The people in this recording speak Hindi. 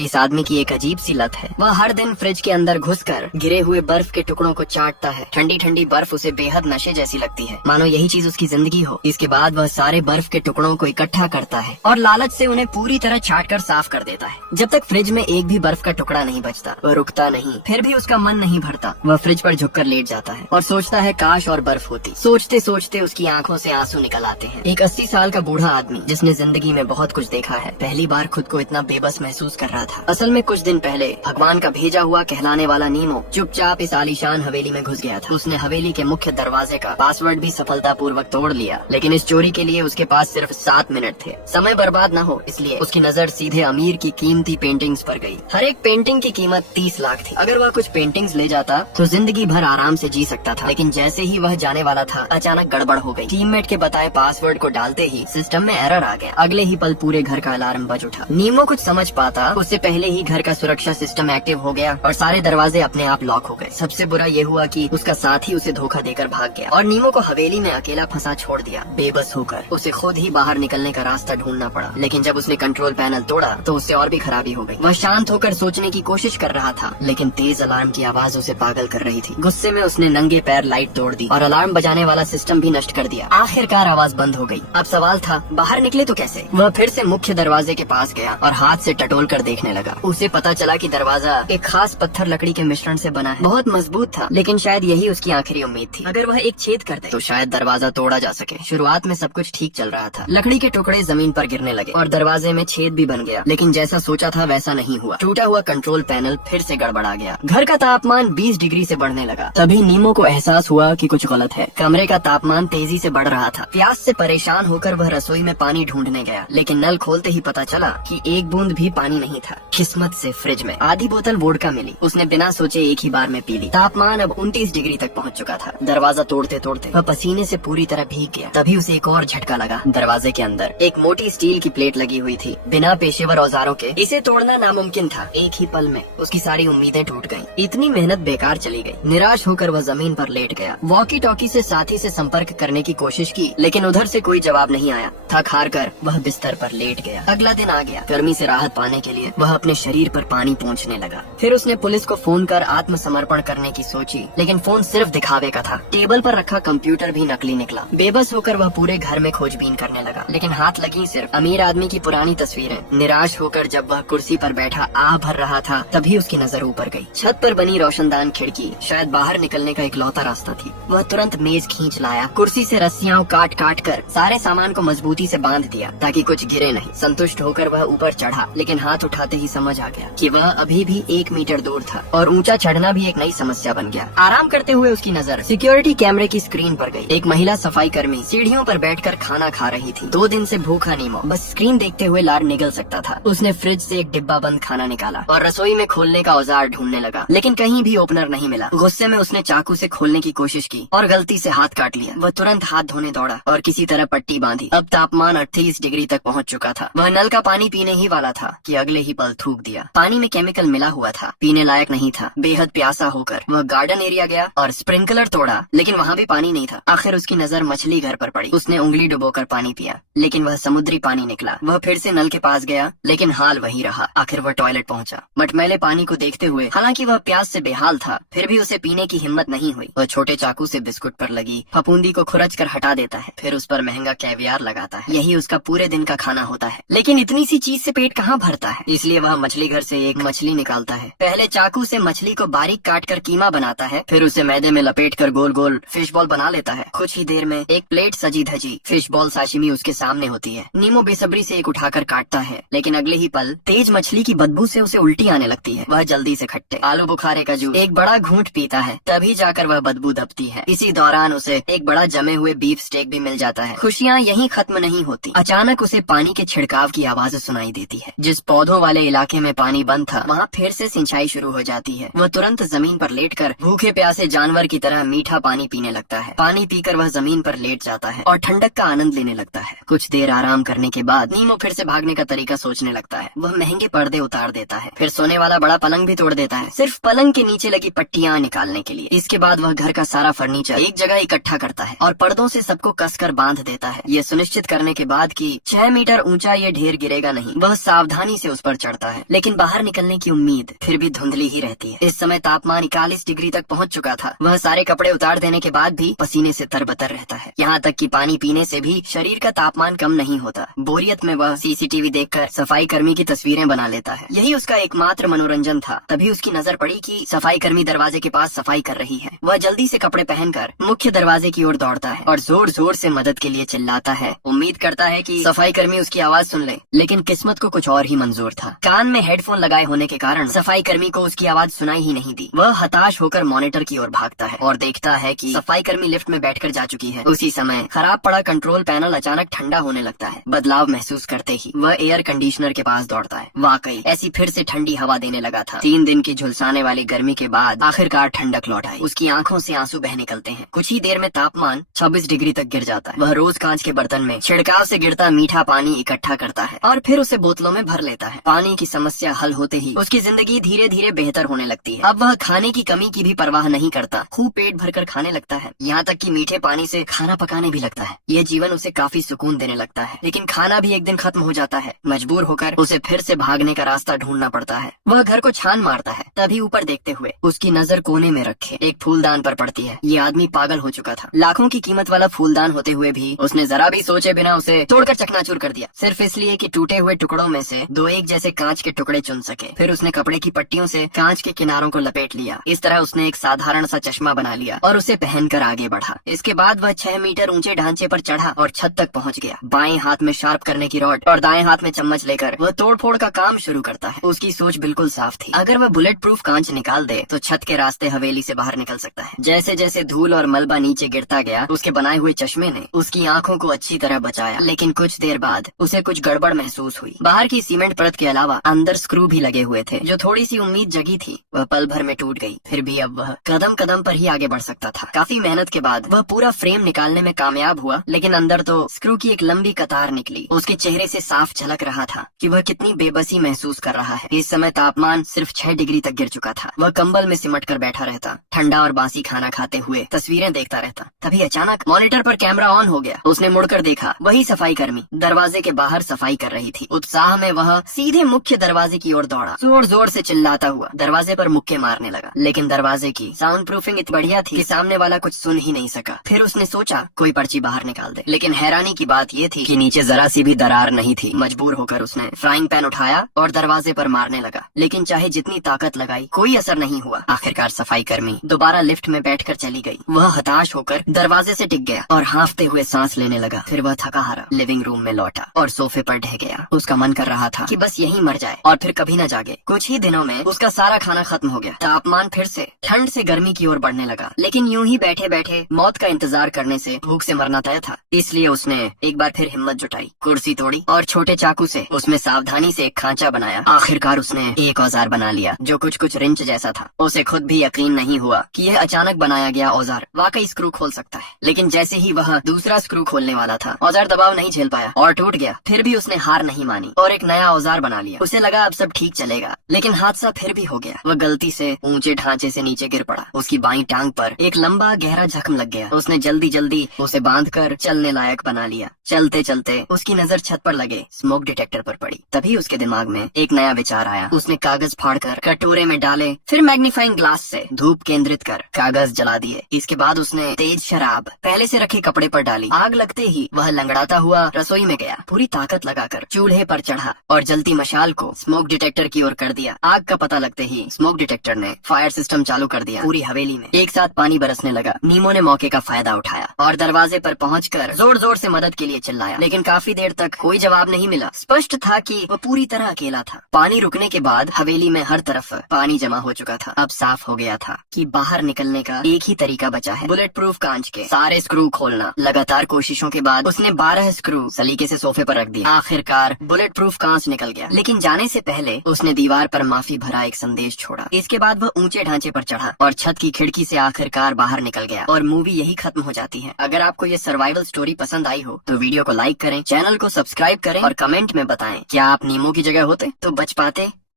इस आदमी की एक अजीब सी लत है। वह हर दिन फ्रिज के अंदर घुसकर गिरे हुए बर्फ के टुकड़ों को चाटता है। ठंडी ठंडी बर्फ उसे बेहद नशे जैसी लगती है, मानो यही चीज उसकी जिंदगी हो। इसके बाद वह सारे बर्फ के टुकड़ों को इकट्ठा करता है और लालच से उन्हें पूरी तरह छाट कर साफ कर देता है। जब तक फ्रिज में एक भी बर्फ का टुकड़ा नहीं बचता वह रुकता नहीं। फिर भी उसका मन नहीं भरता। वह फ्रिज पर झुककर लेट जाता है और सोचता है काश और बर्फ होती। सोचते सोचते उसकी आंखों से आंसू निकल आते हैं। एक 80 साल का बूढ़ा आदमी जिसने जिंदगी में बहुत कुछ देखा है, पहली बार खुद को इतना बेबस महसूस कर रहा था। असल में कुछ दिन पहले भगवान का भेजा हुआ कहलाने वाला नीमो चुपचाप इस आलीशान हवेली में घुस गया था। उसने हवेली के मुख्य दरवाजे का पासवर्ड भी सफलतापूर्वक तोड़ लिया, लेकिन इस चोरी के लिए उसके पास सिर्फ 7 मिनट थे। समय बर्बाद न हो इसलिए उसकी नजर सीधे अमीर की कीमती पेंटिंग्स पर गई। हर एक पेंटिंग की कीमत 30 लाख थी। अगर वह कुछ पेंटिंग्स ले जाता तो जिंदगी भर आराम से जी सकता था, लेकिन जैसे ही वह जाने वाला था अचानक गड़बड़ हो गई। टीममेट के बताए पासवर्ड को डालते ही सिस्टम में एरर आ गया। अगले ही पल पूरे घर का अलार्म बज उठा। नीमो कुछ समझ पाता उससे पहले ही घर का सुरक्षा सिस्टम एक्टिव हो गया और सारे दरवाजे अपने आप लॉक हो गए। सबसे बुरा ये हुआ कि उसका साथी उसे धोखा देकर भाग गया और नीमो को हवेली में अकेला फंसा छोड़ दिया। बेबस होकर उसे खुद ही बाहर निकलने का रास्ता ढूंढना पड़ा, लेकिन जब उसने कंट्रोल पैनल तोड़ा तो उससे और भी खराबी हो गई। वह शांत होकर सोचने की कोशिश कर रहा था, लेकिन तेज अलार्म की आवाज उसे पागल कर रही थी। गुस्से में उसने नंगे पैर लाइट तोड़ दी और अलार्म बजाने वाला सिस्टम भी नष्ट कर दिया। आखिरकार आवाज बंद हो गई। अब सवाल था बाहर निकले तो कैसे। वह फिर से मुख्य दरवाजे के पास गया और हाथ से टटोल कर देखने लगा। उसे पता चला कि दरवाजा एक खास पत्थर लकड़ी के मिश्रण से बना है। बहुत मजबूत था, लेकिन शायद यही उसकी आखिरी उम्मीद थी। अगर वह एक छेद कर दे तो शायद दरवाजा तोड़ा जा सके। शुरुआत में सब कुछ ठीक चल रहा था। लकड़ी के टुकड़े जमीन पर गिरने लगे और दरवाजे में छेद भी बन गया, लेकिन जैसा सोचा था वैसा नहीं हुआ। टूटा हुआ कंट्रोल पैनल फिर से गड़बड़ा गया। घर का तापमान 20 डिग्री से बढ़ने लगा। तभी नीमो को एहसास हुआ कि कुछ गलत है। कमरे का तापमान तेजी से बढ़ रहा था। प्यास से परेशान होकर वह रसोई में पानी ढूंढने गया, लेकिन नल खोलते ही पता चला कि एक बूंद भी पानी नहीं था। किस्मत से फ्रिज में आधी बोतल वोडका मिली। उसने बिना सोचे एक ही बार में पी ली। तापमान अब 29 डिग्री तक पहुंच चुका था। दरवाजा तोड़ते तोड़ते वह पसीने से पूरी तरह भीग गया। तभी उसे एक और झटका लगा। दरवाजे के अंदर एक मोटी स्टील की प्लेट लगी हुई थी। बिना पेशेवर औजारों के इसे तोड़ना नामुमकिन था। एक ही पल में उसकी सारी उम्मीदें टूट गयी। इतनी मेहनत बेकार चली गई। निराश होकर वह जमीन पर लेट गया। वॉकी टॉकी से साथी से संपर्क करने की कोशिश की, लेकिन उधर से कोई जवाब नहीं आया। थक हार कर वह बिस्तर पर लेट गया। अगला दिन आ गया। गर्मी से राहत पाने के लिए वह अपने शरीर पर पानी पोंछने लगा। फिर उसने पुलिस को फोन कर आत्मसमर्पण करने की सोची, लेकिन फोन सिर्फ दिखावे का था। टेबल पर रखा कंप्यूटर भी नकली निकला। बेबस होकर वह पूरे घर में खोजबीन करने लगा, लेकिन हाथ लगी सिर्फ अमीर आदमी की पुरानी तस्वीरें। निराश होकर जब वह कुर्सी पर बैठा आह भर रहा था, तभी उसकी नजर ऊपर गई। छत पर बनी रोशनदान खिड़की शायद बाहर निकलने का इकलौता रास्ता थी। वह तुरंत मेज खींच लाया। कुर्सी से रस्सियां काट काट कर सारे सामान को मजबूती से बांध दिया ताकि कुछ गिरे नहीं। संतुष्ट होकर वह ऊपर चढ़ा, लेकिन हाथ उठाते ही समझ आ गया कि वह अभी भी 1 मीटर दूर था और ऊंचा चढ़ना भी एक नई समस्या बन गया। आराम करते हुए उसकी नजर सिक्योरिटी कैमरे की स्क्रीन पर गई। एक महिला सफाई कर्मी सीढ़ियों पर बैठकर खाना खा रही थी। 2 दिन से भूखा नीमो बस स्क्रीन देखते हुए लार निगल सकता था। उसने फ्रिज से एक डिब्बा बंद खाना निकाला और रसोई में खोलने का औजार ढूंढने लगा, लेकिन कहीं भी ओपनर नहीं मिला। गुस्से में उसने चाकू से खोलने की कोशिश की और गलती से हाथ काट लिया। वह तुरंत हाथ धोने दौड़ा और किसी तरह पट्टी बांधी। अब तापमान 38 डिग्री तक पहुंच चुका था। वह नल का पानी पीने ही वाला था कि अगले ही पल थूक दिया। पानी में केमिकल मिला हुआ था, पीने लायक नहीं था। बेहद प्यासा होकर वह गार्डन एरिया गया और स्प्रिंकलर तोड़ा, लेकिन वहाँ भी पानी नहीं था। आखिर उसकी नजर मछली घर पर पड़ी। उसने उंगली डुबोकर पानी पिया, लेकिन वह समुद्री पानी निकला। वह फिर से नल के पास गया, लेकिन हाल वही रहा। आखिर वह टॉयलेट पहुंचा। मटमैले पानी को देखते हुए, हालांकि वह प्यास से बेहाल था, फिर भी उसे पीने की हिम्मत नहीं हुई। वह छोटे चाकू से बिस्कुट पर लगी फफूंदी को खुरच कर हटा देता है, फिर उस पर महंगा कैवियार लगाता है। यही उसका पूरे दिन का खाना होता है। लेकिन इतनी सी चीज से पेट कहाँ भरता है, इसलिए वह मछली घर से एक मछली निकालता है। पहले चाकू से मछली को बारीक काट कर कीमा बनाता है, फिर उसे मैदे में लपेट कर गोल गोल फिश बॉल बना लेता है। कुछ ही देर में एक प्लेट सजी धजी फिश बॉल साशिमी उसके सामने होती है। नीमो बेसब्री से एक उठाकर काटता है, लेकिन अगले ही पल तेज मछली की बदबू से उसे उल्टी आने लगती है। वह जल्दी से खट्टे आलू बुखारे का जूस एक बड़ा घूंट पीता है, तभी जाकर वह बदबू दबती है। इसी दौरान उसे एक बड़ा जमे हुए बीफ स्टेक भी मिल जाता है। खुशियाँ यहीं खत्म नहीं होती। अचानक उसे पानी के छिड़काव की आवाज सुनाई देती है। जिस पौधों वाले इलाके में पानी बंद था, वहाँ फिर से सिंचाई शुरू हो जाती है। वह तुरंत जमीन पर लेटकर भूखे प्यासे जानवर की तरह मीठा पानी पीने लगता है। पानी पीकर वह जमीन पर लेट जाता है और ठंडक का आनंद लेने लगता है। कुछ देर आराम करने के बाद नीमो फिर से भागने का तरीका सोचने लगता है। वह महंगे पर्दे उतार देता है, फिर सोने वाला बड़ा पलंग भी तोड़ देता है, सिर्फ पलंग के नीचे लगी पट्टियां निकालने के लिए। इसके बाद वह घर का सारा फर्नीचर एक जगह इकट्ठा करता है और पर्दों से सबको कसकर बांध देता है। ये सुनिश्चित करने के बाद कि 6 मीटर ऊंचा ये ढेर गिरेगा नहीं, वह सावधानी से उस पर चढ़ चढ़ता है, लेकिन बाहर निकलने की उम्मीद फिर भी धुंधली ही रहती है। इस समय तापमान 41 डिग्री तक पहुंच चुका था। वह सारे कपड़े उतार देने के बाद भी पसीने से तरबतर रहता है। यहाँ तक कि पानी पीने से भी शरीर का तापमान कम नहीं होता। बोरियत में वह सीसीटीवी देखकर सफाई कर्मी की तस्वीरें बना लेता है। यही उसका एकमात्र मनोरंजन था। तभी उसकी नजर पड़ी कि सफाई कर्मी दरवाजे के पास सफाई कर रही है। वह जल्दी से कपड़े पहनकर मुख्य दरवाजे की ओर दौड़ता है और जोर जोर से मदद के लिए चिल्लाता है। उम्मीद करता है कि सफाई कर्मी उसकी आवाज सुन ले, लेकिन किस्मत को कुछ और ही मंजूर था। कान में हेडफोन लगाए होने के कारण सफाई कर्मी को उसकी आवाज सुनाई ही नहीं दी। वह हताश होकर मॉनिटर की ओर भागता है और देखता है कि सफाई कर्मी लिफ्ट में बैठकर जा चुकी है। उसी समय खराब पड़ा कंट्रोल पैनल अचानक ठंडा होने लगता है। बदलाव महसूस करते ही वह एयर कंडीशनर के पास दौड़ता है। वाकई ऐसी फिर से ठंडी हवा देने लगा था। 3 दिन की झुलसाने वाली गर्मी के बाद आखिरकार ठंडक लौट आई। उसकी आंखों से आंसू बह निकलते हैं। कुछ ही देर में तापमान 26 डिग्री तक गिर जाता है। वह रोज कांच के बर्तन में छिड़काव से गिरता मीठा पानी इकट्ठा करता है और फिर उसे बोतलों में भर लेता है। पानी की समस्या हल होते ही उसकी जिंदगी धीरे धीरे बेहतर होने लगती है। अब वह खाने की कमी की भी परवाह नहीं करता। खूब पेट भरकर खाने लगता है, यहाँ तक कि मीठे पानी से खाना पकाने भी लगता है। ये जीवन उसे काफी सुकून देने लगता है। लेकिन खाना भी एक दिन खत्म हो जाता है। मजबूर होकर उसे फिर से भागने का रास्ता ढूंढना पड़ता है। वह घर को छान मारता है, तभी ऊपर देखते हुए उसकी नजर कोने में रखे एक फूलदान पर पड़ती है। ये आदमी पागल हो चुका था। लाखों की कीमत वाला फूलदान होते हुए भी उसने जरा भी सोचे बिना उसे तोड़कर चकनाचूर कर दिया, सिर्फ इसलिए कि टूटे हुए टुकड़ों में से 2 एक जैसे कांच के टुकड़े चुन सके। फिर उसने कपड़े की पट्टियों से कांच के किनारों को लपेट लिया। इस तरह उसने एक साधारण सा चश्मा बना लिया और उसे पहनकर आगे बढ़ा। इसके बाद वह 6 मीटर ऊंचे ढांचे पर चढ़ा और छत तक पहुंच गया। बाएं हाथ में शार्प करने की रॉड और दाएं हाथ में चम्मच लेकर वह तोड़फोड़ का काम शुरू करता है। उसकी सोच बिल्कुल साफ थी। अगर वह बुलेट प्रूफ कांच निकाल दे तो छत के रास्ते हवेली से बाहर निकल सकता है। जैसे जैसे धूल और मलबा नीचे गिरता गया, उसके बनाए हुए चश्मे ने उसकी आंखों को अच्छी तरह बचाया। लेकिन कुछ देर बाद उसे कुछ गड़बड़ महसूस हुई। बाहर की सीमेंट परत के अलावा अंदर स्क्रू भी लगे हुए थे। जो थोड़ी सी उम्मीद जगी थी वह पल भर में टूट गई। फिर भी अब वह कदम कदम पर ही आगे बढ़ सकता था। काफी मेहनत के बाद वह पूरा फ्रेम निकालने में कामयाब हुआ, लेकिन अंदर तो स्क्रू की एक लंबी कतार निकली। उसके चेहरे से साफ झलक रहा था कि वह कितनी बेबसी महसूस कर रहा है। इस समय तापमान सिर्फ 6 डिग्री तक गिर चुका था। वह कंबल में सिमट कर बैठा रहता, ठंडा और बासी खाना खाते हुए तस्वीरें देखता रहता। तभी अचानक मॉनिटर पर कैमरा ऑन हो गया। उसने मुड़कर देखा, वही सफाई कर्मी दरवाजे के बाहर सफाई कर रही थी। उत्साह में वह सीधे मुख्य दरवाजे की ओर दौड़ा, जोर जोर से चिल्लाता हुआ दरवाजे पर मुक्के मारने लगा। लेकिन दरवाजे की साउंड प्रूफिंग इतनी बढ़िया थी कि सामने वाला कुछ सुन ही नहीं सका। फिर उसने सोचा कोई पर्ची बाहर निकाल दे, लेकिन हैरानी की बात ये थी कि नीचे जरा सी भी दरार नहीं थी। मजबूर होकर उसने फ्राइंग पैन उठाया और दरवाजे पर मारने लगा, लेकिन चाहे जितनी ताकत लगाई कोई असर नहीं हुआ। आखिरकार सफाई कर्मी दोबारा लिफ्ट में बैठकर चली गई। वह हताश होकर दरवाजे से टिक गया और हांफते हुए सांस लेने लगा। फिर वह थका हारा लिविंग रूम में लौटा और सोफे पर ढह गया। उसका मन कर रहा था कि बस यहीं मर जाए और फिर कभी न जागे। कुछ ही दिनों में उसका सारा खाना खत्म हो गया। तापमान फिर से ठंड से गर्मी की ओर बढ़ने लगा, लेकिन यूं ही बैठे बैठे मौत का इंतजार करने से भूख से मरना तय था। इसलिए उसने एक बार फिर हिम्मत जुटाई, कुर्सी तोड़ी और छोटे चाकू से उसमें सावधानी से एक खांचा बनाया। आखिरकार उसने एक औजार बना लिया जो कुछ रिंच जैसा था। उसे खुद भी यकीन नहीं हुआ कि यह अचानक बनाया गया औजार वाकई स्क्रू खोल सकता है। लेकिन जैसे ही वह दूसरा स्क्रू खोलने वाला था, औजार दबाव नहीं झेल पाया और टूट गया। फिर भी उसने हार नहीं मानी और एक नया औजार बना लिया। उसे लगा अब सब ठीक चलेगा, लेकिन हादसा फिर भी हो गया। वह गलती से ऊंचे ढांचे से नीचे गिर पड़ा। उसकी बाईं टांग पर एक लंबा गहरा जख्म लग गया। उसने जल्दी जल्दी उसे बांधकर चलने लायक बना लिया। चलते चलते उसकी नजर छत पर लगे स्मोक डिटेक्टर पर पड़ी। तभी उसके दिमाग में एक नया विचार आया। उसने कागज फाड़कर कटोरे में डाले, फिर मैग्नीफाइंग ग्लास से धूप केंद्रित कर कागज जला दिए। इसके बाद उसने तेज शराब पहले से रखे कपड़े पर डाली। आग लगते ही वह लंगड़ाता हुआ रसोई में गया। पूरी ताकत लगाकर चूल्हे पर चढ़ा और जलती मशाल को स्मोक डिटेक्टर की ओर कर दिया। आग का पता लगते ही स्मोक डिटेक्टर ने फायर सिस्टम चालू कर दिया। पूरी हवेली में एक साथ पानी बरसने लगा। नीमो ने मौके का फायदा उठाया और दरवाजे पर पहुंचकर जोर जोर से मदद के लिए चिल्लाया, लेकिन काफी देर तक कोई जवाब नहीं मिला। स्पष्ट था कि वह पूरी तरह अकेला था। पानी रुकने के बाद हवेली में हर तरफ पानी जमा हो चुका था। अब साफ हो गया था कि बाहर निकलने का एक ही तरीका बचा है, बुलेट प्रूफ कांच के सारे स्क्रू खोलना। लगातार कोशिशों के बाद उसने 12 स्क्रू सलीके से सोफे पर रख दिए। आखिरकार बुलेट प्रूफ कांच निकल गया, लेकिन जाने से पहले उसने दीवार पर माफी भरा एक संदेश छोड़ा। इसके बाद वह ऊंचे ढांचे पर चढ़ा और छत की खिड़की से आखिरकार बाहर निकल गया और मूवी यही खत्म हो जाती है। अगर आपको ये सर्वाइवल स्टोरी पसंद आई हो तो वीडियो को लाइक करें, चैनल को सब्सक्राइब करें और कमेंट में बताएं क्या आप नीमो की जगह होते तो बच पाते